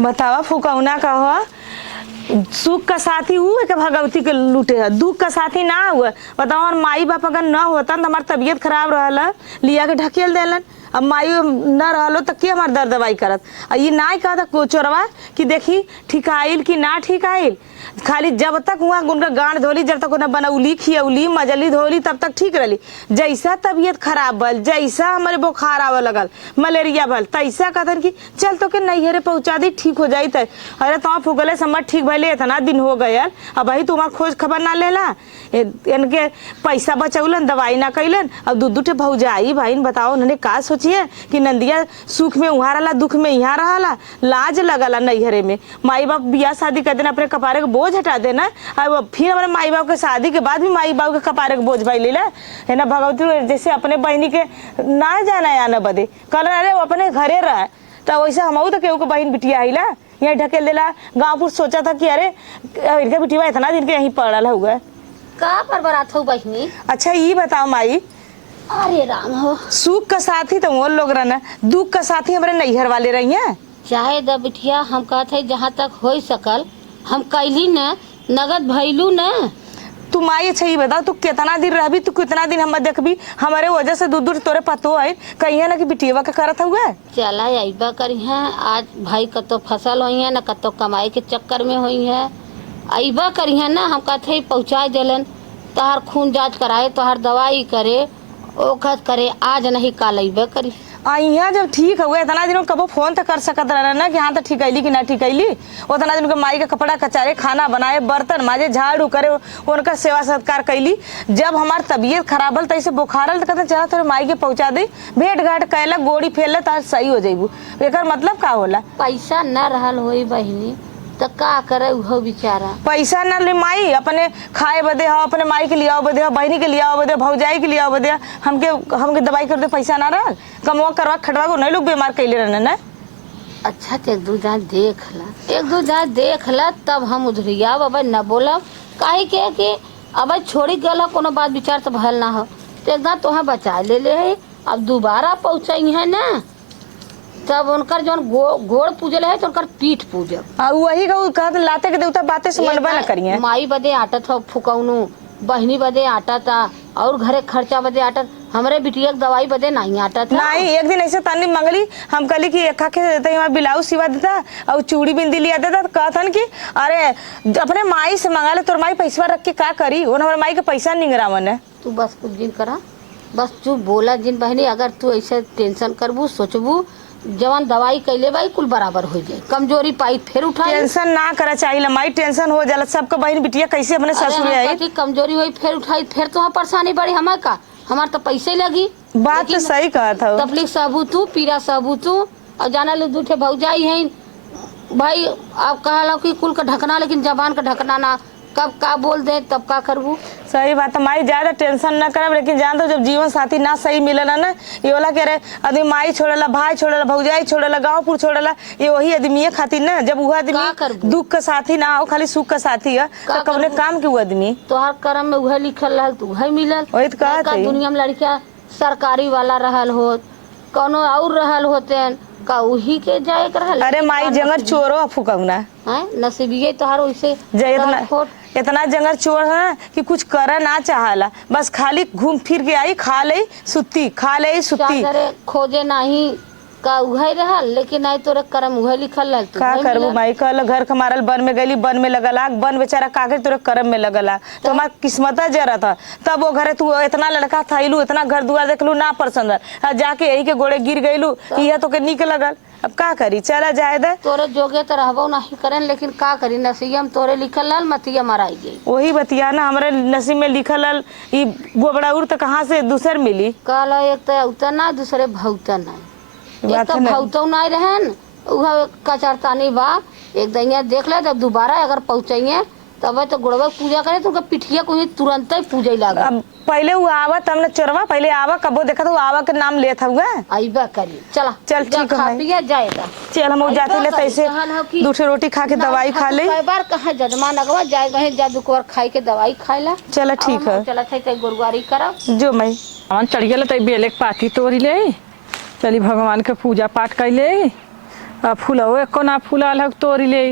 बतावा फुकौना का हो सुख का साथी हुए के भगवती के लूटे है, दुख का साथी ना हुआ। बताओ और माई बाप अगर न होता तो हमारी तबीयत खराब रहला लिया के ढकेल देलन। अब माई न रहलो तो के हमार दर्द दवाई करत। ये ना कहता कोचरवा कि देखी ठीक आइल कि ना ठीक आइल, खाली जब तक वहाँ उनका गांड धोली, जब तक उन्हें बनौली खियौली मजली धोली तब तक ठीक रही। जैसा तबीयत खराब भल, जैसा हमारे बुखार आवे लगल, मलेरिया भल, तैसा कहतन कि चल तो के नैहरे पहुंचा दी ठीक हो जाई। अरे तो फुगले समझ ठीक भले इतना दिन हो गया, अब भाई तुम्हार खोज खबर ना लेला, इनके पैसा बचौलन दवाई ना कैलन। अब दू दू भौजाई भाई बताओ उन्होंने का सोचिए कि नंदिया सुख में वहाँ रहा दुख में यहाँ रहा, लाज लगला नैहरे में। माई बाप बियाह शादी कर देना अपने कपारे के बोझ हटा देना, अब फिर हमारे माई बाप के शादी के बाद भी माई बाप के कपारे के बोझ भाई ले है ना। भगवती जैसे अपने बहनी के ना जाना आना बदे कल अरे अपने घरे रहा तो वैसे हम तो केहू के बहन बिटिया आईला यहाँ ढकेल देला। गाँवपुर सोचा था कि अरे इनका बिटिया इतना दिन के यहीं पड़ल हुआ का पर बरात हो बहनी। अच्छा ये बताओ माई, अरे राम हो, सुख का साथी तो वो लोग रहना, दुख का साथी हमारे नैहर वाले रही हैं। चाहे द बिटिया हम कहते जहाँ तक हो सकल हम कैली न नगद भैलू न। तू माई अच्छा ही बताओ तू कितना दिन रहबी, तू कितना दिन हम देखबी, हमारे वजह से दूर दूर तोरे पतो है कहीं ना कि बिटिया का करत हुआ। चला अबा करी है आज भाई कतो फसल हुई है न कतो कमाई के चक्कर में हुई है, अबा करी है ना। हम कहते पहुँचा दिलन तोहर खून जांच कराए तोहर दवाई करे ओखत करे, आज नहीं काल अबा करी। यहाँ जब ठीक हुआ इतना दिन कबो फोन तो कर सकत रहा ना कि हाँ तो ठीक आईली कि ना ठीक आईली। उतना दिन के माई के कपड़ा कचारे खाना बनाए बर्तन माजे झाड़ू करे उनका सेवा सत्कार कैली। जब हमार तबीयत खराब हल तैसे बुखारल तो कहते चला थोड़े माई के पहुँचा दे, भेंट घाट कैलक गोड़ी फैल तो सही हो जाइबू। एक मतलब का होला पैसा न रहल होई बहनी तो का करे उहो बेचारा। पैसा न ले माई अपने खाए बदे हो, अपने माई के लिया बदे हो, बहनी के लिया बदे, भौजाई के लिया बदे, हमके दवाई कर दे पैसा ना रहा कमवा करवा खटवा को नहीं लोग बीमार कैले रहने ना। अच्छा तो एक दो जहाँ देख ला तब हम उधरिया अब न बोलब काहे के कि अब छोड़ी गल कोनो बात विचार तो भल ना हो तो एकदम तोहे बचा ले है। अब दोबारा पहुँचाई है ना तब उनकर जौन गोड़ पूजल है तो उनकर पीठ पूजब। वही कहत लाते के देवता बातें से मनबा न करिए। माई बदे आटा था फुकौनू, बहनी बदे आटा था और घरे खर्चा बदे आटा, हमरे बिटिया दवाई बदे नहीं आटा था। नहीं एक दिन ऐसे तानी मंगली हम कली कि एक के देते हमारा ब्लाउज सिवा देता और चूड़ी बिंदी लिया देता, कहतन कि अरे अपने माई से मंगा ले, तोर माई पैसा रख के का करी, वो हमारे माई के पैसा निगरावन है। तू बस कुछ दिन करा, बस तू बोला जिन बहनी अगर तू ऐसे टेंशन करबू सोचबू जवान दवाई कैले बाई कुल बराबर हो जाए, कमजोरी पाई फिर उठा। टेंशन ना करा चाहिए माई, टेंशन हो जाला सबके बहन बिटिया कैसे अपने ससुर आई कमजोरी हुई फिर उठाई फिर तो परेशानी बढ़ी हमारे का, हमार तो पैसे लगी। बात तो सही कहा था। तकलीफ सहबू तू पीरा सहबू तू और जाना लो दूठे भौजाई है भाई आप कहा कि कुल का ढकना लेकिन जबान का ढकना ना, कब का बोल दे तब का करबू। सही बात है माई, ज्यादा टेंशन ना करब, लेकिन जान दो जब जीवन साथी ना सही मिलेला ना ये वाला कह रहे आदमी माई छोड़ला भाई छोड़ला भौजाई छोड़ला गाँवपुर छोड़ला, ये वही आदमी खातिर ना। जब वो आदमी दुख का साथी ना हो खाली सुख का साथी है तो कौने काम के वो आदमी तोहर कर्म में वह लिखल रहल तो वह मिलल। वही तो कहत है दुनिया में लड़किया सरकारी वाला रहल हो कौनो और रहल होते का वही के जाए रहल। अरे माई जंगल चोरो फुकौना है नसीबिये तोहर वैसे इतना जंगल चोर है कि कुछ करा ना चाहला, बस खाली घूम फिर के आई खा ले सुत्ती खा ले सुत्ती खोजे नहीं का उहे रहल, लेकिन नहीं तोरे कर्म उहे लिखल रहल। का करबू माई कल घर कमारल बन में गली बन में लगल आग, बन बेचारा काके तोरे कर्म में लगल आग, तो हमार किस्मत जरा था। तब वो घरे तू इतना लड़का थैलू इतना घर दुआर देखलू ना पसंद जाके यही के गोड़े गिर गईलू यह तो के निक लगल, अब का करी चला जाए दे। तोरे जोगे तो रहबो नहीं करें लेकिन का करी नसीब तोरे लिखल लाल मतिया मराई गई। वही बतिया ना हमारे नसीब में लिखल लाल ई गोबड़ाउर तो कहाँ से दूसर मिली। कल एक तो उतना दूसरे भौता नहीं, एक तो भौतो नहीं रहन वह कचरतानी बा एक दैया देख ले जब दोबारा अगर पहुँचाइए तब तो गुड़वा पूजा करे तो पिठिया को तुरंत ही पूजा लगा। पहले वो आवा तब न चोरवा पहले आवा कबो देखा तो आवा के नाम लेता हुआ आईबा करी चला चल ठीक है जाएगा चल हम जाते ले तैसे दूसरी रोटी खा के दवाई खा ले। कई बार कहा जजमान अगवा जाए वहीं जादू को खाई के दवाई खाए ला। चला ठीक है चला थे गुरुवारी करा जो मैं चढ़ गया बेले पाती तोड़ी ले चली भगवान के पूजा पाठ कर ले फूलवो एको ना फूला लग तोड़ी ले।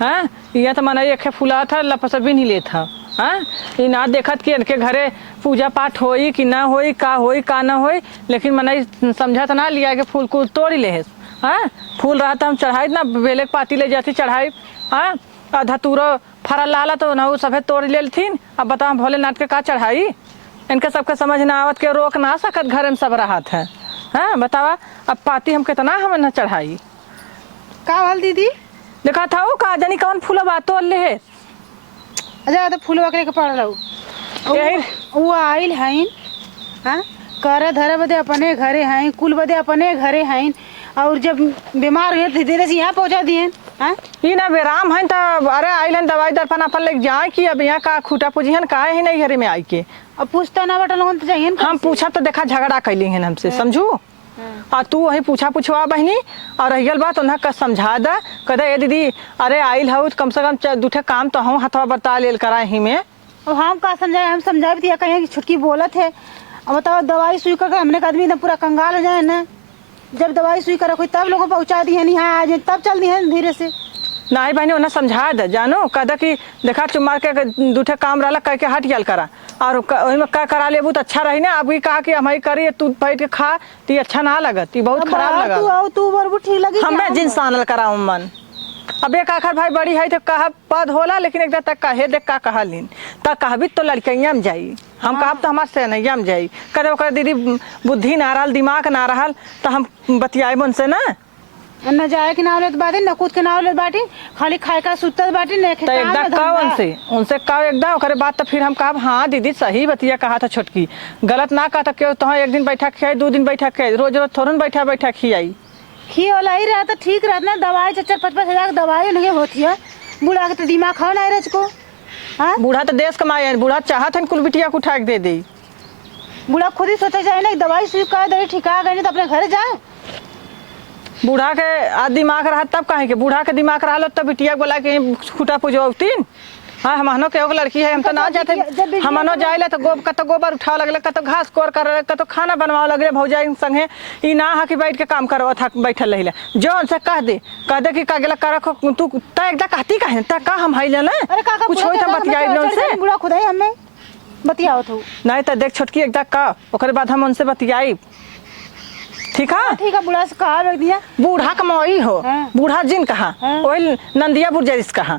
हाँ ये तो मना एक फूला था लपस भी नहीं लेता। हाँ ये ना देखत कि इनके घरे पूजा पाठ होई कि ना होई का ना होई, लेकिन मना समझत ना लिया के फूल को तोड़ी ले। हाँ फूल रहा तो हम चढ़ाई ना बेले पाती ले जाती चढ़ाई। हाँ धतूरो फरल लाला तो ना सफेद तोड़ लेथिन। अब बताओ भोलेनाथ के का चढ़ाई, इनके सबके समझ ना आवत के रोक ना सकत घर में सब रहत है। हाँ बतावा अब पाती हम कितना हम न चढ़ाई। का हाल दीदी? देखा था वो का जानी कौन फूल बात तोड़ ले है। अच्छा तो फूल वकरे के पड़ रहू वो आइल हईन। हाँ कर धरे बदे अपने घरे हैं, कुल बदे अपने घरे हैं, और जब बीमार हुए तो धीरे से यहाँ पहुँचा दिए। हाँ ये ना बेराम है तो अरे आइल हन दवाई दर्पण अपन लेके जाए कि अब यहाँ का खूटा पूजिहन का है नहीं घरे में आई के। अब पूछता ना बटन तो चाहिए हम पूछा तो देखा झगड़ा कैली हन हमसे समझू। और तू वही पूछवा बहनी और रही बात उन्हें का समझा दा कदा ये दीदी अरे आइल हो कम से कम दूठे काम तो हम हथवा बता लेल करा ही में। अब हम का समझाए, हम समझाए भी कहीं की छुटकी बोलत है। अब बताओ दवाई सुई कर हमने आदमी एकदम पूरा कंगाल हो जाए ना। जब दवाई सुई कर तब लोगों को पहुँचा दी है नहीं हाँ आज तब चल दी है धीरे से। नहीं बहनी उन्हें समझा दे जानो कदा कि देखा चुमार के दूठे काम रहा करके हट गया करा और में का करा लेबू तो अच्छा रही ना। अभी कहा कि हम करी तू बैठ के खा तो अच्छा ना लगत, बहुत खराब लगा। तू बरबू ठीक लगी हमें जिन्स आनल करा मन। अब एक आखिर भाई बड़ी है तो कहा पद होला, लेकिन एक तक कहे देख का कहा लीन तक कहबी तो लड़कैया में जाई। हम कहब तो हमारे से नैया में जाई करे ओकर दीदी बुद्धि ना रहल दिमाग ना रहल तो हम बतियाए उनसे ना। न जाए के नाव लेत बाटी न कूद के नाव लेत बाटी, खाली खाए का सुतत बाटी न तो एकदम कहा उनसे कहा एकदम ओकरे बात तो फिर हम कहा हाँ दीदी सही बतिया कहा था छोटकी गलत ना कहा था क्यों तो एक दिन बैठा खियाई 2 दिन बैठा खियाई रोज रोज थोड़ा बैठा खियाई खी वाला ही रहा तो ठीक रहता ना। दवाई 4-5 हजार दवाई नहीं होती है। बूढ़ा के तो दिमाग खा नहीं रच को। हाँ बूढ़ा तो देश कमाए बूढ़ा चाहत है कुल बिटिया को उठा के दे दी। बूढ़ा खुद ही सोचा जाए ना दवाई सुई का दे ठिका गई तो अपने घर जाए। बूढ़ा के दिमाग रहा तब कहे के बूढ़ा के दिमाग रहा तब बिटिया बोला कि खूटा पूजवतीन। हाँ हमनो के एगो लड़की है हम तो ना जाते हमनो जाए तो गोबर उठा लगले कतो घास कोर कर कतो खाना बनवा लगले भौजाई संगे ई ना हा कि बैठ के काम करवा था बैठल रहिला जो उनसे कह दे कि का गेला कर तू त एकदा कहती काहे त का हम हइले ना कुछ होई त बतियाई उनसे बूढ़ा खुदाई हमें बतियाओ तो नहीं तो देख छोटकी एकदा का ओकरे बाद हम उनसे बतियाई ठीक है। बूढ़ा से कहा रख दिया बूढ़ा कमाई हो बूढ़ा जिन कहा वही नंदिया बुर्जरिस कहा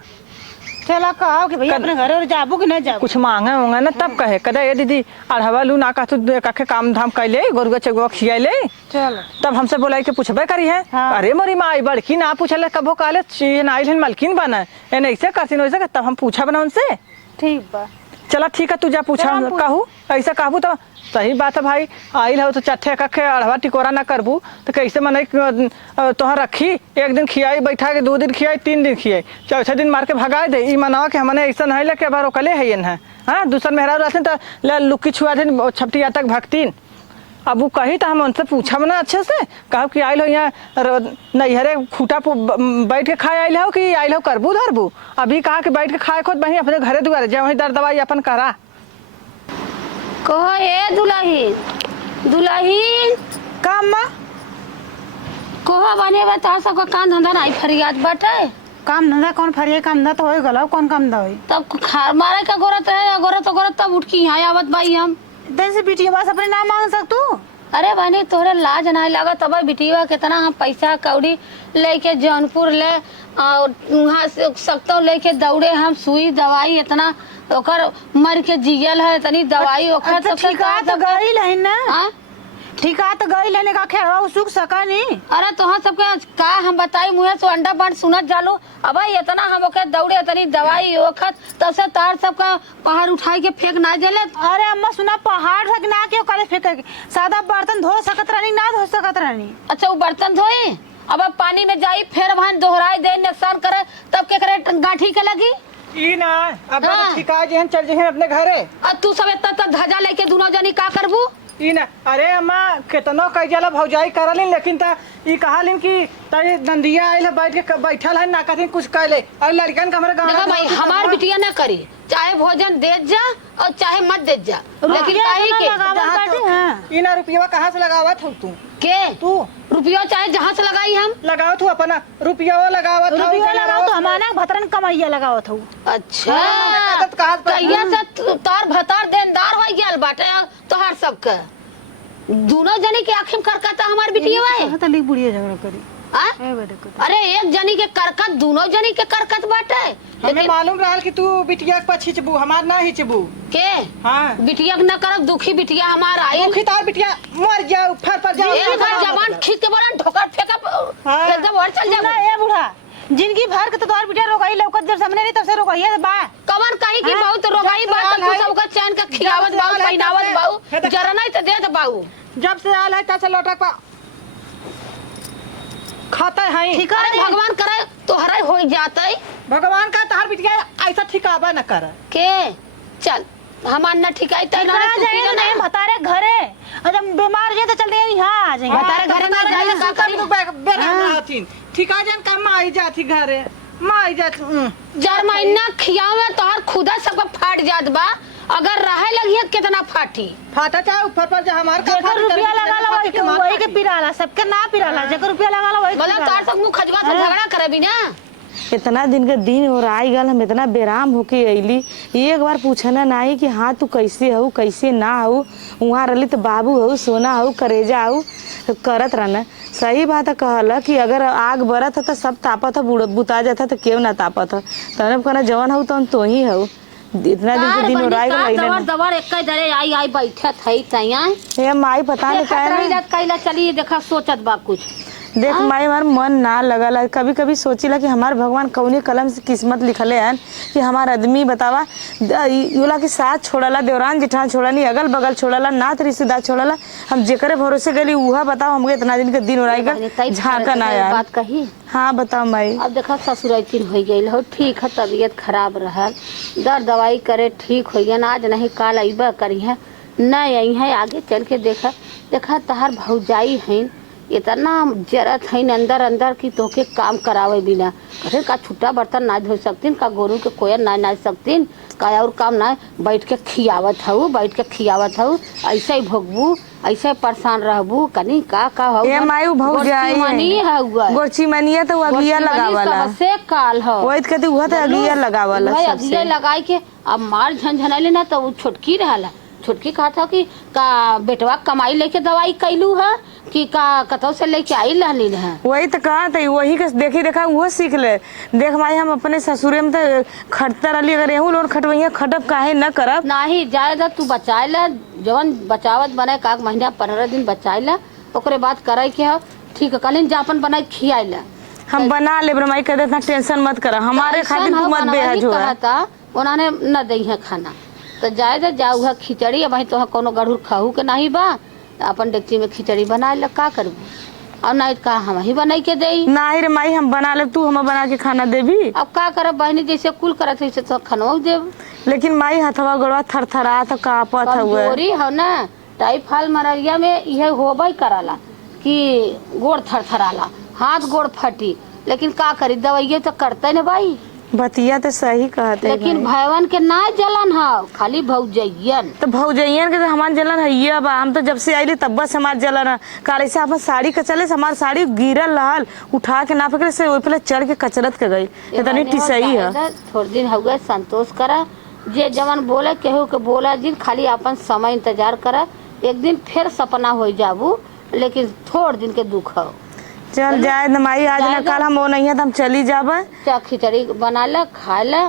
चला कहा कि भैया अपने घर और जाबू कि नहीं जाबू कुछ मांगे होंगे ना तब कहे कदा ये दीदी अढ़वा लू ना कहतू काखे काम धाम कैले गोरुआ चगुआ खियाले चल तब हमसे बोला कि पूछबे करी है। हाँ। अरे मोरी माई बड़की ना पूछले कबो काले नाइल मलकिन बना एन ऐसे करतीन वैसे तब हम पूछा बना उनसे। ठीक बा चला ठीक है तू जा पूछा कहू ऐसा कहबू तो सही बात है भाई आइल हो तो चट्ठे कखे अढ़वा टिकोरा ना करबू तो कैसे मन तोहर रखी एक दिन खियाई बैठा के 2 दिन खियाई 3 दिन खियाई 4 दिन मार के भगा दे ई मनावा के हमने ऐसा नहीं लेके बार ओकले है न। हाँ दूसर मेहरा रहते तो लुक्की छुआ थे छपटिया तक भगतीन। अब वो कही तो हम उनसे पूछा ना अच्छे से कहो कि आइल हो यहाँ नैहरे खूटा बैठ के खाए आइल हो कि आइल हो करबू धरबू। अभी कहा कि बैठ के खाए खुद बही अपने घरे दुआरे जा वही दर दवाई अपन करा कहो ए दुल्ही का अम्मा कहो बने बता सबका कान धंधा नहीं फरियाद बाटे। काम धंधा कौन फरिया काम धंधा तो होई गलो कौन काम दा होई तब खार मारे का गोरत है गोरत तब उठ के यहाँ आवत बाई हम दिन से बिटिया बस अपने नाम मांग सक तू। अरे बहनी तोहरे लाज नहीं लगा तब बिटिया कितना हम पैसा कौड़ी लेके जौनपुर ले और वहाँ से सकतो लेके दौड़े हम सुई दवाई इतना ओकर मर के जियल है इतनी दवाई ओकर तो ठिका तो गई है ना। हाँ? ठिका तो गई लेने का खेरवा सुख सका नहीं। अरे तोहाँ सबके का हम बताई मुँह से अंडा बांट सुनत जालो अब इतना हम ओके दौड़े इतनी दवाई ओखत तब से तार सबका पहाड़ उठाई के फेंक ना जले। अरे अम्मा सुना पहाड़ रख ना के काले फेंक के सादा बर्तन धो सकत रहनी ना धो सकत रहनी। अच्छा वो बर्तन धोई अब पानी में जाई फिर वहां दोहराई दे नुकसान करे तब के करे गांठी के लगी ई ना अब हाँ। ठिका जेहन चल जेहन अपने घरे अब तू सब इतना धजा लेके दोनों जनी का करबू ई ना अरे अम्मा केतनो कह जाला भौजाई करलिन लेकिन त ई कहालिन कि तई नंदिया आइल है बैठल है ना कहथिन कुछ कहले और लड़कन का हमरे गांव देखो भाई हमार बिटिया ना करी चाहे भोजन दे जा और चाहे मत दे जा, लेकिन काहे के ई ना रुपया कहां से लगावत हो के तू रुपया चाहे जहाँ से लगाई हम लगावत हो अपना रुपया लगावत हो रुपया लगाओ तो हमारा भतरन कमैया लगावत हो। अच्छा आदत कहाँ से पड़ी? कहिया से तार भतार देनदार हो गेल बाटे तोहार सबके दोनों जनी के आखिम करकता हमार बिटिया है। कहां तली बुढ़िया झगड़ा करी आ? ए बदे को अरे एक जनी के करकत दोनों जनी के करकत बाटे, हमें मालूम रहल कि तू बिटिया के पास हिचबू हमार ना हिचबू के हां बिटिया के न करब दुखी बिटिया हमार आई दुखी तार बिटिया मर जाओ फर पर जाओ एक बार जबान खींच के बोला ठोकर फेंका हाँ। एकदम और चल ना जा ए बूढ़ा जिंदगी भर के तो तोहार बिटिया रोगाई लौकत जब सामने नहीं तब से रोगाई है बा कवन कही की हाँ? बहुत रोगाई जब बात साल तू है। सबका चैन का खियावत जब बाऊ साल है, पहनावत तब बाऊ से- जरा नहीं तो दे दे बाऊ जब से आल है तब से लौटक पा खाता है ठीक अरे है भगवान करे तोहरा हो जाते भगवान का तार बिटिया ऐसा ठिकावा न कर के चल हमार न ठिकाई तै ना कहाँ जाए नहीं भतारे घरे और जब बीमार जे तो चलते यहाँ आ जाएंगे भतारे घरे में जाइए का करी? ठिका जान का माई जाती घरे माई जात जर महीना खियावे तोहर खुदा सबका फाट जात बा, अगर रहे लगिए कितना फाटी फाटा चाहे ऊपर पर जा हमार का जेकर रुपया लगा ला वही के पिराला सबके ना पिराला जेकर रुपया लगा ला वही के मतलब पिराला। तार सब मुंह खजवा से झगड़ा करे भी ना। इतना दिन के दिन और आई गल हम इतना बेराम होके अइली एक बार पूछना नहीं कि हाँ तू कैसे हऊ कैसे ना हऊ वहाँ रही तो बाबू हऊ सोना हऊ करेजा हऊ तो करत रहना सही बात है कहला कि अगर आग बरत है तो सब तापत है बुता जाता तो क्यों ना तापत है तब कहना जवन हऊ तो ही हऊ इतना दिन के दिन और आई गल दबर दबर एक दरे आई आई बैठे थई तैया हे माई पता नहीं खतरा क्या इलाज कैला चली देखा सोचत बा कुछ देख माई हमार मन ना लगल कभी कभी सोचिला कि हमार भगवान कौनी कलम से किस्मत लिखले हैं कि हमार आदमी बतावा योला के साथ छोड़ला देवरान जेठान छोड़नी अगल बगल छोड़ला नात रिश्तेदार छोड़ला हम जेकरे भरोसे गली उहा बताओ हमके इतना दिन के दिन और आई गल झांका ना यार बात कही हाँ बताओ माई अब देखा ससुराइतिन हो गई हो ठीक है तबीयत खराब रहल दर दवाई करे ठीक हो गया आज नहीं काल अबा करी है न आई है आगे चल के देखा देखा तहार भौजाई है इतना जरत है अंदर अंदर की तोके काम करावे बिना कहे का छुट्टा बर्तन ना धो सकतीन का गोरू के कोयर ना ना सकतीन का और काम ना बैठ के खियावत हूँ बैठ के खियावत हूँ ऐसे ही भोगबू ऐसे परेशान रहबू कनी का हो ए माई उ भौजाई है गोरची मनिया तो अगिया लगावला सबसे काल हो वही कहते उहा तो अगिया लगावला भाई सबसे अगले लगाई के अब मार झनझनाले ना तो वो छोटकी रहला छोटकी कहा था कि का बेटवा कमाई लेके दवाई कैलू है कि का कतौ से लेके आई रहली है वही तो कहा था वही के देखी देखा वो सीख ले देख माई हम अपने ससुरे में तो खटता रही अगर एहू लोन खटवैया खटब काहे न करब नाही जायदा तू बचाए ला जवन बचावत बनाए का महीना 15 दिन बचाए ला ओकरे बाद करे के है ठीक है कलिन जापन बनाए खियाए ला हम बना ले माई कहते इतना टेंशन मत कर हमारे खातिर तू मत बेहज हो था उन्होंने न दई है खाना तो जायदा जाऊ है खिचड़ी अब तो कोनो गढ़ूर खाहू के नहीं बा अपन डेक्ची में खिचड़ी बना ले का करबू और नहीं का हम ही बनाई के देई नहीं रे माई हम बना ले तू हम बना के खाना देबी अब का करब बहनी जैसे कुल करत है तो खनवा देब लेकिन माई हथवा गड़वा थरथरा तो कापत हुए कमजोरी हो ना टाइफाइड मलेरिया में यह होबई कराला कि गोड़ थरथराला हाथ गोड़ फटी लेकिन का करी दवाइये तो करते न भाई बतिया तो सही कहते लेकिन भैवन के ना जलन है खाली भौजैयन तो भौजैयन के तो हमार जलन है बा हम तो जब से आइले तब बस हमार जलन है काले से अपन साड़ी के चले हमार साड़ी गिरल रहल उठा के ना पकड़े से ओइ पे चढ़ के कचरत के गई इतनी टिसई है थोड़े दिन हो गए संतोष करा जे जवन बोले केहू के बोला जिन खाली अपन समय इंतजार करा एक दिन फिर सपना हो जाबू लेकिन थोड़ दिन के दुख हो चल जाए न माई आज ना कल हम वो नहीं है तो हम चली जाबे चा खिचड़ी बना ले खा ले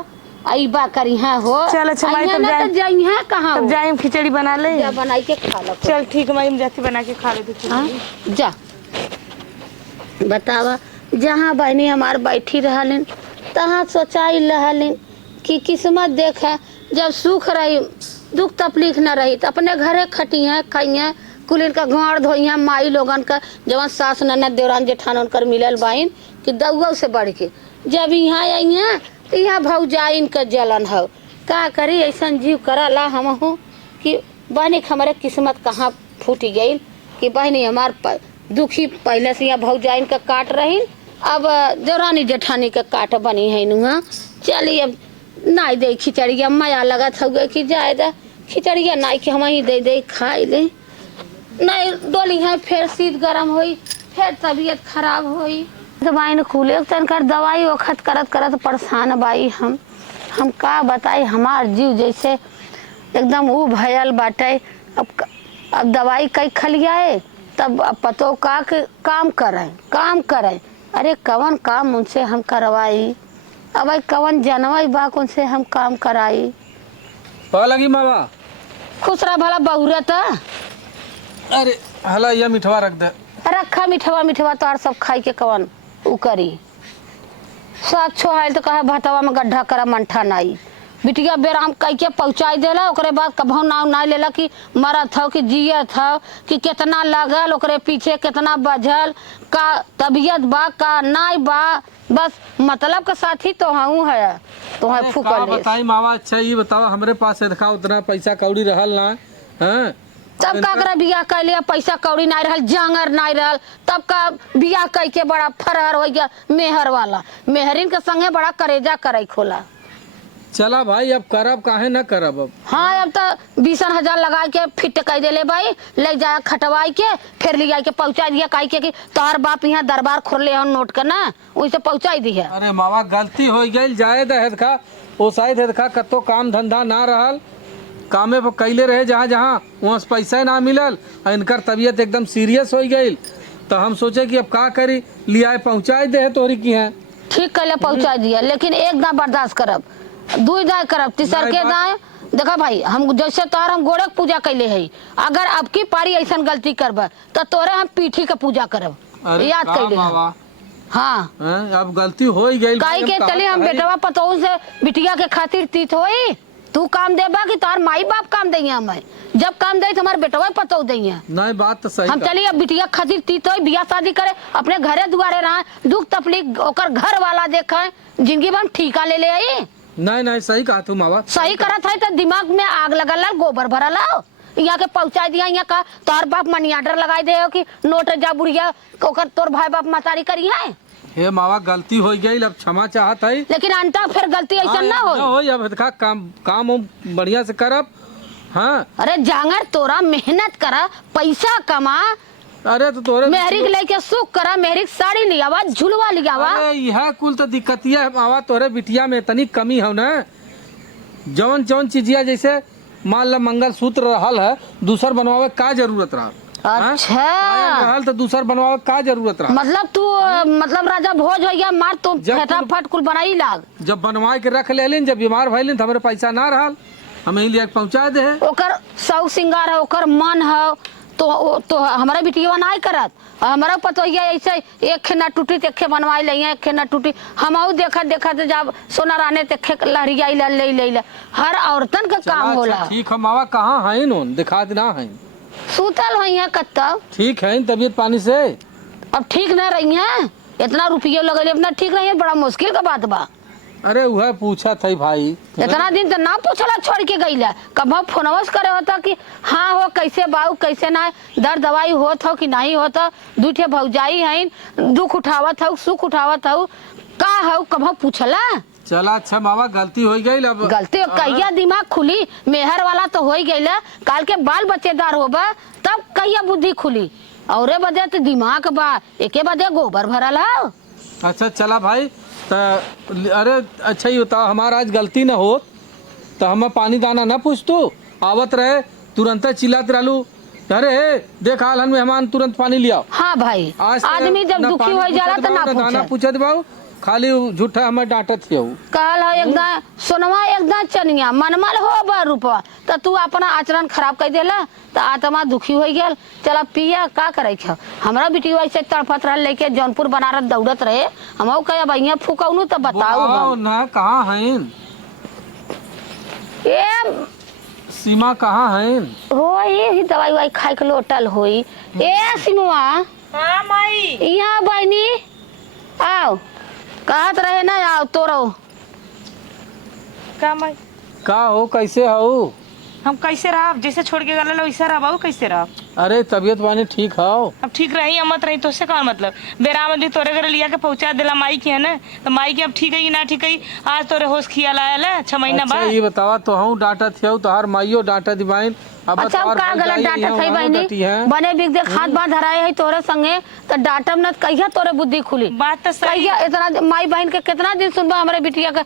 अइबा करी है हो चल अच्छा माई तब ना जाए तो जाई है कहां तब जाए हम खिचड़ी बना ले जा बनाई के खा लो चल ठीक है माई हम जाती बना के खा लेती हाँ? जा बतावा जहाँ बहनी हमार बैठी रहलिन तहाँ सोचाई रहलिन कि किस्मत देखे जब सुख रही दुख तकलीफ न रही तो अपने घरे खटी है खाई है कुल इनका घर धोई है माई लोगन का जवन सास ननद देवरान जेठान उनकर मिलल बाइन कि दउआ से बढ़ के जब यहाँ आई हैं तो यहाँ भौजाइन का जलन हो का करी ऐसा जीव कराला हम हूँ कि बहनी हमारे किस्मत कहाँ फूट गई कि बहनी हमार दुखी पहले से यहाँ भौजाइन का काट रही, अब जोरानी जेठानी का काट बनी है नुआ। चलिए अब नाई दे खिचड़िया, माया लगा था कि जाए खिचड़िया नाई के हम ही दे खाई ले, नहीं डोली है फिर शीत गरम हुई, फिर तबीयत खराब हुई। दवाई न खुले तनकर दवाई वक्त करत करत परेशान बाई हम का बताई, हमार जीव जैसे एकदम ऊ भयल बाटे। अब दवाई कई खलियाए तब अब पतो का के काम करे। अरे कवन काम उनसे हम करवाई, अब कवन जनवाई बाक उनसे हम काम कराई। लगी मामा खुश रहा भला बहुरत। अरे हला यह मिठवा रख दे। रखा मिठवा तो सब खाई के कवन उ करी। स्वाद छोहाइल तो कहे भतवा में गड्ढा करा मंठा नाई। बिटिया बेराम कह के पहुँचाई देला, ओकरे बाद कभो नाव ना लेला कि मरत हो कि जियत हो कि कितना लगल ओकरे पीछे कितना बजल का तबीयत बा का नाई बा, बस मतलब के साथी तो हूँ है तो है फूकल बताई मामा। अच्छा ये बताओ हमरे पास देखा उतना पैसा कौड़ी रहल ना हैं, तब का करे बियाह कर लिया, पैसा कौड़ी नहीं रहल, जांगर नहीं रहल, तब का बियाह कह के बड़ा फरहर हो गया मेहर वाला। मेहरिन के संगे बड़ा करेजा करे खोला। चला भाई अब करब काहे ना करब अब। हाँ अब तो 20,000 लगा के फिट कर देले भाई, ले जा खटवाई के फिर ले जाके पहुँचा दिया कह के कि तोहर बाप यहाँ दरबार खोल ले नोट का ना, वैसे पहुँचाई दी है। अरे मामा गलती हो गई, जाए दे ओ शायद है कतो काम धंधा ना रहल, कामे पर कैले रहे जहाँ जहाँ वहाँ से पैसा ना मिलल, इनकर तबीयत एकदम सीरियस हो गई तो हम सोचे कि अब का करी, लिया पहुँचाई दे तोहरी की है। ठीक कैले पहुँचा दिया, लेकिन एक दाम बर्दाश्त करब, दुई दाय करब, तीसर के दाय देखा भाई हम जैसे तोहर हम गोड़े पूजा कैले है, अगर अब की पारी ऐसा गलती करब तो तोरे हम पीठी के पूजा करब, याद कैले। हाँ अब गलती हो गई काई के चली हम बेटवा पतोह से बिटिया के खातिर तीत होई, तू काम देबा कि तोहर माई बाप काम दैया, हमें जब काम दे तुम्हारे बेटवा पतोह दैया। नहीं बात तो सही। हम चलिए अब बिटिया खातिर तीत होई, बियाह शादी करे, अपने घरे दुआरे रहा, दुख तकलीफ ओकर घर वाला देखे, जिंदगी भर ठीका ले ले आई। नहीं सही कहा तू मावा, सही करत है तो दिमाग में आग लगल गोबर भरल हो, यहाँ के पहुँचा दिया, यहाँ का तोहर बाप मनी ऑर्डर लगाई दे कि नोट जा बुढ़िया ओकर तोर भाई बाप मतारी करी है। हे मावा गलती हो गई, अब क्षमा चाहत है, लेकिन अंता फिर गलती ऐसा ना हो। अब देखा काम बढ़िया से करब। हाँ अरे जांगर तोरा मेहनत करा, पैसा कमा, अरे तो तोरे मेहरिक लेके सुख करा, मेहरिक साड़ी लियावा, झुलवा लियावा। अरे यह कुल तो दिक्कतिया है मावा, तोरे बिटिया में इतनी कमी हो ना, जौन जौन चीजिया जैसे मान ला मंगल सूत्र रहल है, दूसर बनवावे का जरूरत रहा। अच्छा रहल तो दूसर बनवावे का जरूरत रहा। मतलब तू मतलब राजा भोज हो गया मार तो फटाफट कुल बनाई लाग। जब बनवा के रख ले, जब बीमार भइलिन तो हमारे पैसा ना रहल, हमें लिए पहुँचा दे। ओकर सौ सिंगार है, ओकर मन है, तो हमारा बिटिया ना करत, हमारा पता है ऐसे एक खे ना टूटी तेखे बनवाई ले, एक खे ना टूटी, हम देखा तो जब सोना राने तेखे लहरिया ले हर औरतन का काम होला। ठीक है मावा, कहाँ है नोन दिखा देना है, सूतल हुई है कत्तब। ठीक है तबीयत पानी से अब ठीक ना रही है, इतना रुपये लगल अपना ठीक रही है, बड़ा मुश्किल का बात बा। अरे वह पूछा था भाई, इतना दिन तो ना पूछला, छोड़ के गई कब फोनवस करे होता कि हाँ हो कैसे बाऊ कैसे ना, दर्द दवाई होत हो कि नहीं होता, दूठे भौजाई है, दुख उठावत हो सुख उठावत हो का हो कब पूछला। चला अच्छा मामा गलती हो गई, अब गलती कहिया दिमाग खुली, मेहर वाला तो हो गई, काल के बाल बच्चेदार होबा तब कहिया बुद्धि खुली, औरे बदे तो दिमाग बा एके बदे गोबर भरल हो। अच्छा चला भाई अरे अच्छा ही होता हमारा आज गलती न हो तो हम पानी दाना न पूछ, तू आवत रहे तुरंत चिल्लात रहलू, अरे देख हाल मेहमान तुरंत पानी लिया। हाँ भाई आदमी जब दुखी हो जाला तो ना पूछत बाबू, खाली झूठा हमें डांटत हियो। कहल हो एकदम सोनवा एकदम चनिया मनमल हो बा रूपा, तो तू अपना आचरण खराब कर देला तो आत्मा दुखी हो गया। चला पिया का करे छ, हमरा बेटी ऐसे तड़पत रह लेके जौनपुर बनारस दौड़त रहे, हम कहे भैया फूकौनु तो बताओ ना कहाँ है ए सीमा, कहाँ है हो ये दवाई वाई खाए के लोटल होई। ए सीमा हाँ माई यहाँ बहनी आओ, कहत रहे ना आओ तोरो। का माई का हो कैसे हो? हम कैसे रह, जैसे छोड़ के गल वैसे रह, कैसे रह? अरे तबीयत पानी ठीक हो? अब ठीक रही या मत रही तो उससे कौन मतलब। बेरामदी तोरे घर लिया के पहुंचा दिला माई की है ना, तो माई की अब ठीक है कि ना ठीक है। आज तोरे होश खिया लाया 6 महीना अच्छा बाद। ये बतावा तो हूँ डांटा थी तोहार माइयो डांटा दी बहन। अब अच्छा तोहार का गलत भौजाई डाटा यहाँ थई वहाँ बहनी डटी हैं। बने बिग दे खाद बांध धराए है तोरे संगे तो डाटम न कहिया तोरे बुद्धि खुली। बात तो सही। कहिया इतना माई बहन के कितना दिन सुनबा हमारे बिटिया का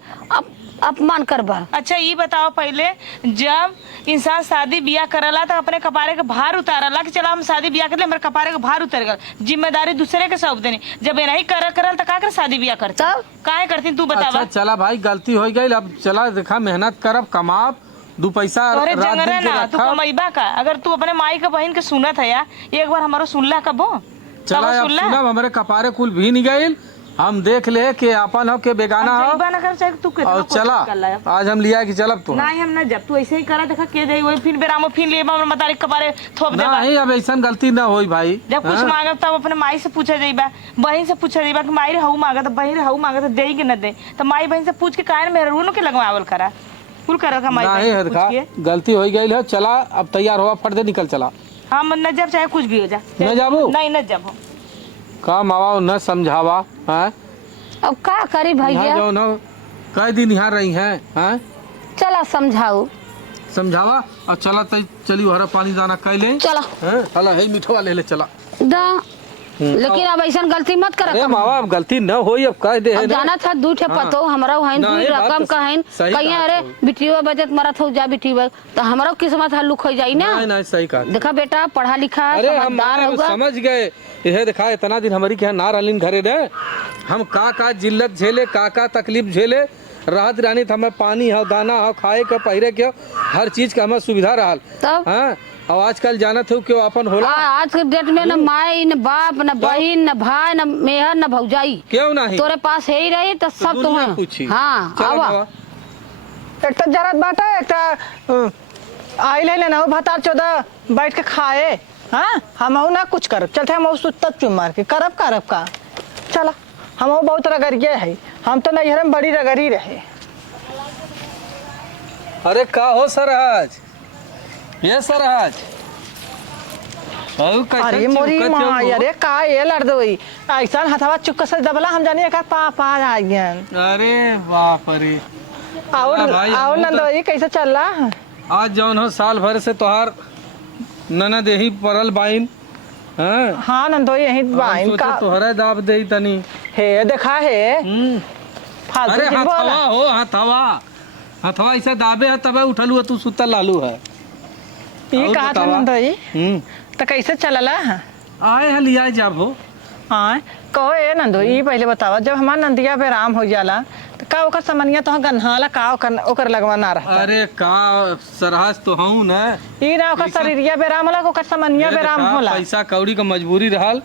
अपमान करबा। अच्छा ये बताओ पहले, जब इंसान शादी ब्याह करला तो अपने कपारे के भार उतारला कि चला हम शादी ब्याह कर ले, हमारे कपारे के भार उतर गल, जिम्मेदारी दूसरे के सौंप देनी। जब ये नहीं करल तो का कर शादी ब्याह करता तब? काहे करती तू बतावा। अच्छा चला भाई गलती हो गई, अब चला देखा मेहनत करब कमाब 2 पैसा तोरे रात जंगरे दिन के ना तू रखब। कमैबा का। अगर तू अपने माई के बहन के सुनत है या एक बार हमारो सुनला कबो चला अब सुनब हमारे कपारे कुल भी नहीं गईल, हम देख ले के अपन हो के बेगाना हो। ना कर चाहे तू कितना और कोशिश चला कर ला है। आज हम लिया कि चलब तो नहीं हम ना, जब तू ऐसे ही करा देखा के दे वही फिर बेरामो फिर ले मतारी कपारे थोप देबा। नहीं अब ऐसा गलती ना होई भाई। जब कुछ हाँ? मांगब तब अपने माई से पूछा जाइबा, बहन से पूछा जाइबा कि माई रे हऊ मांगा तो बहन रे हऊ मांगा तो दे कि न दे। तो माई बहन से पूछ के काहे मेहरून के लगवावल करा कुल करा का माई नहीं बहन से है पूछ के। गलती हो गई है। चला अब तैयार हुआ फट दे निकल चला। हाँ मन न जब चाहे कुछ भी हो जा। न जाबू? नहीं न जब हो। का मावा न समझावा है अब का करी भैया, जो न कई दिन यहाँ रही हैं हैं चला समझाऊ। समझावा और चला चली हरा पानी दाना कह ले। चला हला है मिठवा ले ले चला। दा लेकिन अब ऐसा गलती मत कर। अरे मावा अब गलती न होई अब कह दे है अब ना। जाना था 2 ठे हाँ। पतो हमरा हइन ना, 2 ये बात रकम तो का हइन सही कहिया कहा अरे तू। बिटिया बचत मरत हो जा बिटिया तो हमारा किस्मत हल्लुक हो जाई ना। नहीं नहीं सही कहा। देखा बेटा पढ़ा लिखा अरे हम समझदार होगा। समझ गए। यह देखा इतना दिन हमारी क्या ना रहलीन घरे रे, हम का जिल्लत झेले का तकलीफ झेले राहत रानी हमें पानी हो दाना हो खाए के पहिरे के हर चीज के हमें सुविधा रहल। तब हाँ और आजकल जानत हो क्यों अपन होला आज के डेट में न माई न बाप न बहन न भाई न मेहर न भौजाई क्यों नहीं तोरे पास है ही रही तो सब दुनिया तुम्हें पूछी। हाँ चलो आवा बाबा। एक तो जरत बाटा एक तो आइल है ना भतार 14 बैठ के खाए। हाँ हम ना कुछ करब चलते हम सुतब चुम मार के करब का चला। हम बहुत रगड़िए है, हम तो नैहर में बड़ी रगड़ी रहे। अरे का हो सरहज ये सरहज अरे मोरी माँ अरे का ये लड़ दो ऐसा हथवा चुप से दबला हम जाने एक पापा आ गया। अरे बाप रे और भाई, और हम तो- नंदोई कैसे चल रहा। आज जौन हो साल भर से तोहार ननद यही परल बाइन। हाँ हाँ नंदोई यही बाइन का तोहरा दाब दे तनी। हे देखा है फालतू अरे चीज हथवा बोला। हो हथवा ऐसे दाबे है तब उठलू तू सुतल लालू है। ये और कहा था बतावा। नंदोई तो कैसे चलला। आए है लिया जब हो। हाँ कहो ए नंदोई ये पहले बतावा जब हमार नंदिया पे राम हो जाला तो का ओकर समनिया तो गन्हाला का ओकर लगवा ना रहा। अरे का सरहज तो हूँ न ई ना ओकर शरीरिया पे राम होला ओकर समनिया पे राम होला। पैसा कौड़ी का मजबूरी रहल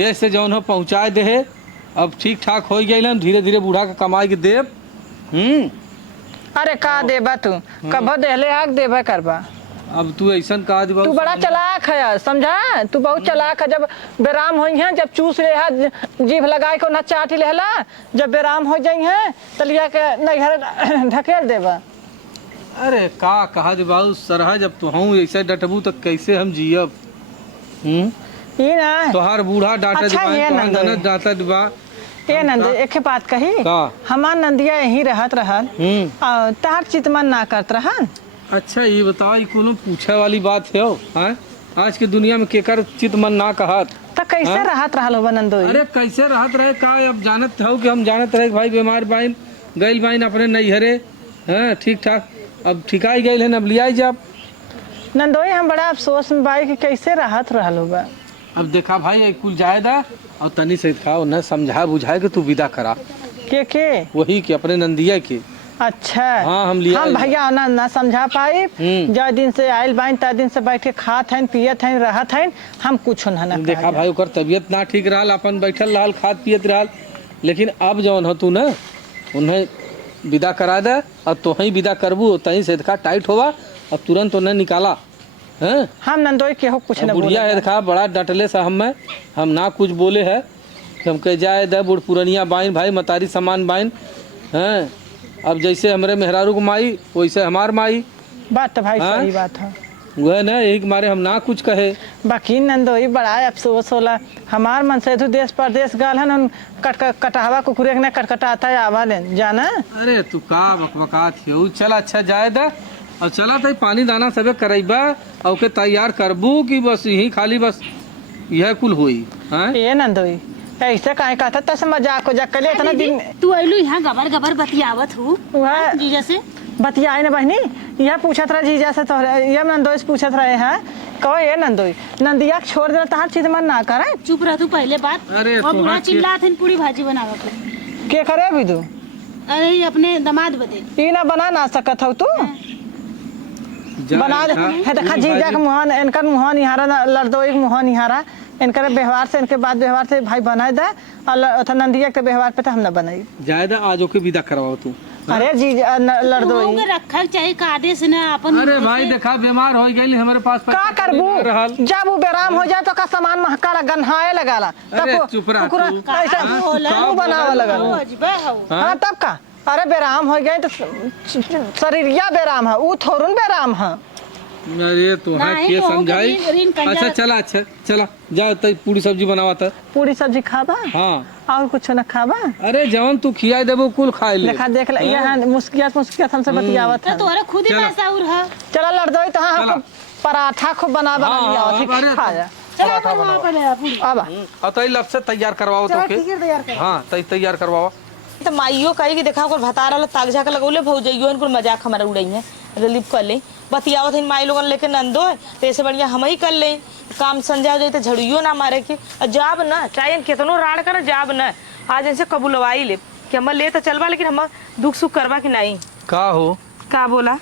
ऐसे जौन हो पहुँचा दे है। अब ठीक ठाक हो गई धीरे धीरे बूढ़ा के कमाई के देव। अरे का देबा तू कब देहले आग देबा करबा। अब तू ऐसा कहा दी तू बड़ा चलाक है समझा, तू बहुत चलाक है। जब बेराम होई है जब चूस ले है जीभ लगाए को न चाट लेला, जब बेराम हो जाई है तो लिया के नैहर ढकेल देबा। अरे का कहा दे बाबू सरहज अब तो हूँ ऐसे डटबू तो कैसे हम जियब। ई ना तोहार बूढ़ा डांटा अच्छा, ये दिबा नंदोई। ननद डांटा दिबा। ए नंद एक बात कही का? हमार नंदिया यही रहत रहल और तार चितमन ना करत रहन। अच्छा ये बताओ ये कोनो पूछे वाली बात है हैं? आज के दुनिया में केकर चित मन ना कहत। तो कैसे हाँ? रहत रहल हो नंदोई। अरे कैसे रहत रहे का अब जानत हो कि हम जानत रहे कि भाई बीमार बाइन गइल बाइन अपने नैहरे हैं ठीक ठाक अब ठिकाई गइल है अब लिया जब। नंदोई हम बड़ा अफसोस में बाई कि कैसे रहत रहल हो। अब देखा भाई ये कुल जायदा और तनी से खाओ न समझा बुझाए के तू विदा करा के वही के अपने नंदिया के। अच्छा हाँ, हम लिया आइल। भैया ना समझा पाई। जय दिन से आयल बाइन ता दिन से बैठ के खात हैं पियत हैं रहत हैं हम कुछ ना देखा भाई ओकर तबीयत ना ठीक रहल अपन बैठल रहल खाद पियत रहल लेकिन अब जौन हो तू न उन्हें विदा करा दे और तोही विदा करबू तहीं से देखा टाइट होवा अब तुरंत उन्हें निकाला हैं। हम नंदोई के हो कुछ न बुढ़िया है देखा बड़ा डटले से हम ना कुछ बोले है कि हम कह जाए दे बूढ़ पुरनिया बाइन भाई मतारी समान बाइन हैं। अब जैसे हमरे मेहरारू को माई वैसे हमार माई। बात तो भाई हाँ? सही बात है। वह ना यही के मारे हम ना कुछ कहे। बाकी नंदोई बड़ा अफसोस होला। हमार मन से तो देश परदेश गाल हन कटावा कुकुरे के ना कटकटाता आवा ले जाना। अरे तू का बकबका थियो। चल अच्छा जाए दा और चला तई पानी दाना सबे करैबा और के तैयार करबू कि बस यही खाली बस यह कुल हुई हैं। ए नंदोई ऐसे काहे कहता तस मजाक कर इतना दिन तू अइलू यहाँ गबर गबर बतियावत हूँ वह जीजा से। बतियाए ना बहनी यह पूछत रहा जीजा से तो ये नंदोई से पूछत रहे हैं कहो ये नंदोई नंदिया के छोड़ दे तहार चीज मन ना करे। चुप रह तू पहले बात। अरे और पूरा तुहार चिल्लात हन पूरी भाजी बनावा के। के करे भी तू अरे ये अपने दामाद बदे ई ना बना ना सकत हो तू बना दे है देखा जीजा के मुहान इनकर मुहान निहारा लड़दोई के मुहान निहारा इनकर व्यवहार से इनके बाद व्यवहार से भाई बना दे और नंदिया के व्यवहार पे तो हम ना बनाई। जाए दा आज ओके विदा करवाओ तू। अरे जीजा लड़दोई होंगे रखा चाहिए कादे से ना अपन। अरे भाई देखा बीमार हो गई हमारे पास का करबू जब वो बेराम हो जाए तो का सामान महका गन्हाए लगाला अरे चुप रह तू। ऐसा तू बनावा लगा हाँ तब का। अरे बेराम हो गए तो शरीरिया बेराम है वो थोरुन बेराम है। अरे तो है नहीं, के वो समझाई। ऋण कंजर- अच्छा चला अच्छा चला जाओ तई पूरी सब्जी बनावा था। पूरी सब्जी खाबा हाँ और कुछ न खाबा। अरे जवन तू खियाई देबो कुल खाए ले। देखा देख ले यहाँ मुस्कियात हमसे बतियावत है। तोहरा खुद ही चला। पैसा उर है। चला लड़दोई तो हाँ चला। हमको पराठा खूब बना बना हाँ, लिया हाँ, ठीक अरे खा जा चलो अपन वहाँ पे ले पूरी। अब और तई लब से तैयार करवाओ तो के। हाँ तई तैयार करवाओ। तो माइयो कही कि देखा ओकर भतारा ला तागझा के लगौले भौजइयो इनको मजाक हमारा उड़ई है रिलीफ कर ले बतियावत है माई लोगन लेके नंदो तो ऐसे बढ़िया हम ही कर ले काम संजा हो जाए तो झड़ियो ना मारे के और जाब ना चाहे कितनो राड़ कर जाब ना आज इनसे कबूलवाई ले कि हम ले तो चलबा लेकिन हम दुख सुख करवा कि नहीं। का हो का बोला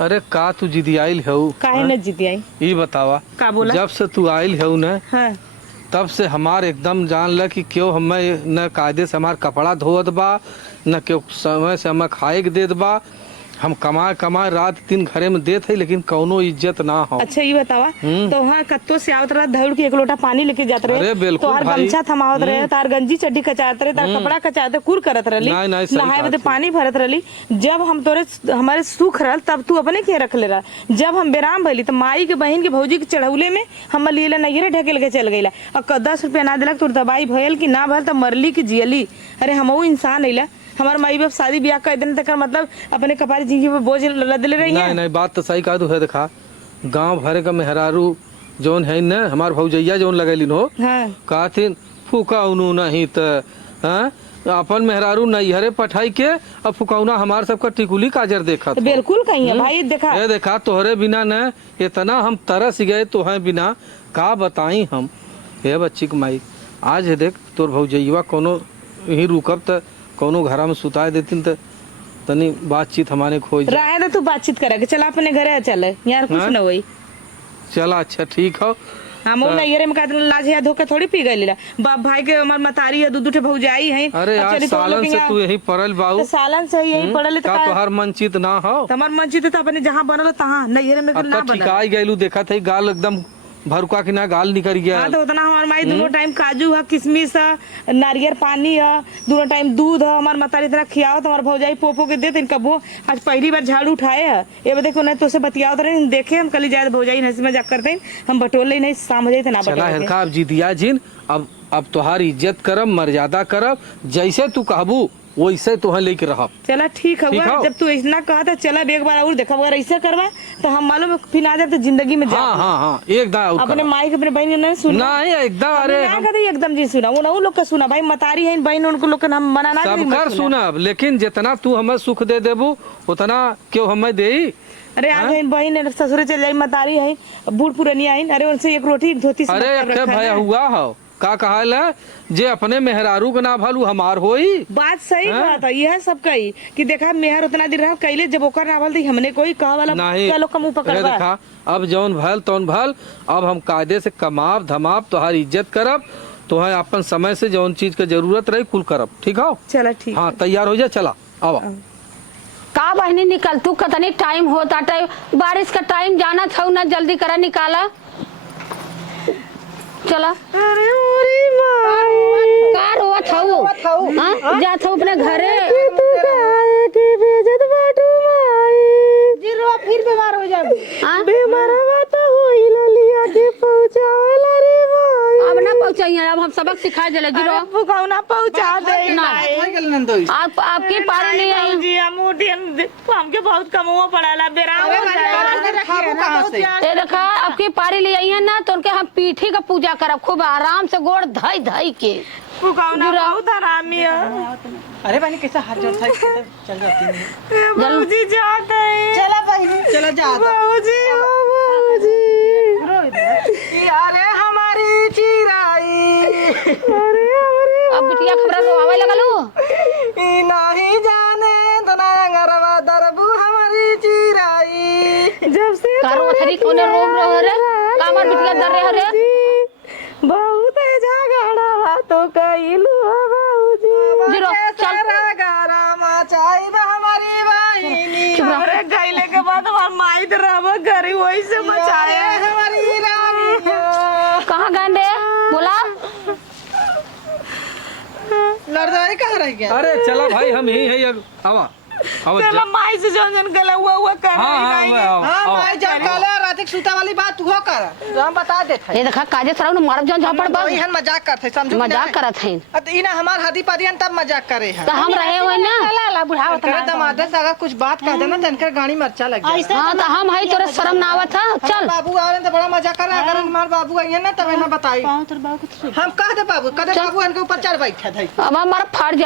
अरे का तू जिदी आइल है काहे न जीती आई ये बतावा। का बोला जब से तू आइल है ना हाँ तब से हमार एकदम जान ल कि क्यों हमें न कायदे से हमार कपड़ा धोवत बा न क्यों समय से हमें खाए के देत बा। हम कमाए कमाए रात दिन घरे में देत है लेकिन कौनो इज्जत ना हो। अच्छा ये बतावा तो वहाँ कत्तो से आवत रहा धौड़ के एक लोटा पानी लेके जात रहे अरे बिल्कुल तो हर भाई। गमछा थमावत रहे तार गंजी चड्डी कचात रहे तार कपड़ा कचाते कुर करत रहली नहीं, नहीं, सही नहाए बात बदे है। पानी भरत रहली। जब हम तोरे हमारे सुख रहल तब तू अपने के रख ले रहा। जब हम बेराम भइली तो माई के बहन के भौजी के चढ़ौले में हम लिए नैरे ढकेल के चल गईला और 10 रुपया ना दिलक तोर दवाई भयल कि ना भयल तो मरली की जियली। अरे हम इंसान अइला हमार माई बाप शादी ब्याह कर देने तक मतलब अपने कपारी जिंदगी पे बोझ लदले रही नहीं नहीं बात तो सही कहा तू है देखा गांव भरे का मेहरारू जोन है न हमार भौजैया जोन लगैलिन हो हाँ कहथिन फुकाउनु नहीं त हाँ अपन मेहरारू नैहरे पठाई के अब फुकाउना हमार सबका टिकुली काजर देखा तो बिल्कुल कहीं है भाई देखा ये देखा तोहरे बिना न इतना हम तरस गए तो है बिना का बताई हम। हे बच्ची के माई आज है देख तोर भौजैया कोनो यही रुकब त कोनो घरा में सुताए देतीन त तनी बातचीत हमारे खोज जाए। रहे तो तू बातचीत करे के चला अपने घरे चले यार कुछ हाँ? न होई चला अच्छा ठीक हो। हम नैहरे में कहते लाज है धोके थोड़ी पी गई लीला बाप भाई के हमार मतारी है दूध भौजाई है अरे आज सालन से तू यही पड़ल बाऊ सालन से यही पड़ल का तोहार मन चित ना हो। तमार मन चित तो अपने जहाँ बनल तहाँ नैहरे में अब ना तो बनल। ठिकाई गैलू देखा थे गाल एकदम भरुका की ना गाल निकल गया। हाँ तो उतना हमार माई दोनों टाइम काजू है किशमिश है नारियल पानी है दोनों टाइम दूध है हमार मतारी इतना खियाओ तो हमार भौजाई पोपो के देते कबो आज पहली बार झाड़ू उठाए है ये देखो नहीं तो से बतियाओ रहे देखे हम कल जाए भौजाई हंसी मजाक करते हम बटोले नहीं शाम हो जाए ना चला बटोले हेरका अब जीतिया जिन अब तोहार इज्जत करब मर्यादा करब जैसे तू कहबू वैसे तुह लेके रहब। चला ठीक है ठीक हुआ। हो। जब तू इतना कहा तो चला एक बार और देखा अगर ऐसे करवा तो हम मालूम है फिर आ जाए तो जिंदगी में जा हाँ हाँ हाँ एकदम अपने माई के अपने बहन ने नहीं सुना नहीं एकदम अरे ना कहते एकदम जी सुना वो ना वो लोग का सुना भाई मतारी है बहन उनको लोग का हम मना ना करी, मत सबकर सुना। सुनब लेकिन जितना तू हमें सुख दे देबू उतना क्यों हमें दे। अरे आज है बहन ससुरे चल जाई मतारी है बूढ़ पुरानी आई अरे उनसे एक रोटी एक धोती से अरे मतलब अखे रखा भया है। हुआ हो का कहल है जे अपने मेहरारू के ना भालू हमार होई। बात सही बात है यह सब कही कि देखा मेहर उतना दिन रहा कैले जब ओकर ना भल हमने कोई कहा वाला नहीं क्या लोग का मुंह अरे पकड़वा देखा अब जौन भल तौन भल अब हम कायदे से कमाब धमाब तोहार इज्जत करब तोहे अपन समय से जौन चीज के जरूरत रही कुल करब ठीक हो। चला ठीक हाँ तैयार हो जा चला आवा। का बहनी निकल तू कतनी टाइम होता टाइम बारिश का टाइम जाना था ना जल्दी करा निकाला चला। अरे ओरी माई का रोवत हऊ हां जा था अपने घरे तू काहे के भेजत बाटू माई फिर बीमार हो जाए हां बीमार बा तो पहुंचावला रे माई। अब ना पहुंचाइए, अब हम सबक सिखा देले जी अरे फुकौना पहुंचा दे ना। हो गेल नंदोई आप आपकी पारी ले आई जी हम हमके बहुत कमवा पड़ाला बेरा हो जाए। खाबू कहां से ये देखा आपकी पारी ले आई है ना, तो उनके हम पीठी का पूजा करब खूब आराम से, गोड़ धई धई के। फुकौना बहुत हरामी है। अरे बहनी कैसा हाथ जोड़ता है, कैसे चल जाती है। बाबूजी जाते हैं। चला बहनी चला जा। बाबूजी ओ बाबूजी। अरे हमारी चिराई अरे अरे अब बिटिया खबरा रोवावे लगलू। ई नहीं जाने दनांगरवा दरबू हमारी चिराई। जब से कारो अथरी कोने रोम रहो रे, कामर बिटिया दर रहे हो रे। बहुत झगड़ा तो कइलू बाबूजी। जीरो चल गारा मचाई बा हमारी बहिनी। चुप रह। अरे गइले के बाद हमार माई रहब घरी वही से बचाए। हमारी रानी कहाँ गए बोला। लड़ाई कहाँ रह गया। अरे चला भाई हम यही है अब आवा आवा चलो माई से जौन गला हुआ कर हाँ हाँ हाँ माई जब काले रातिक सूता वाली बात तू हो कर हम बता देते ये देखा काजे सराउ न मारब जौन झापड़ बस वही हन मजाक करते समझो मजाक करत हईन। अत इना हमार हदी पदियन तब मजाक करे हैं। तो हम रहे हो ना। ला बुढ़ाओ करे दमादे से अगर कुछ बात कह देना तो इनकर गाड़ी मर्चा लग जाए। हाँ तो हम हई तोरे शर्म ना आवत है। चल बाबू आवे तो बड़ा मजा करे, अगर हमार बाबू आइए ना तब इन्हें बताई पाँव तोर बाबू को तो हम कह दे बाबू कदे बाबू इनके ऊपर चढ़ बैठे थे। अब हमारा फाड़ जा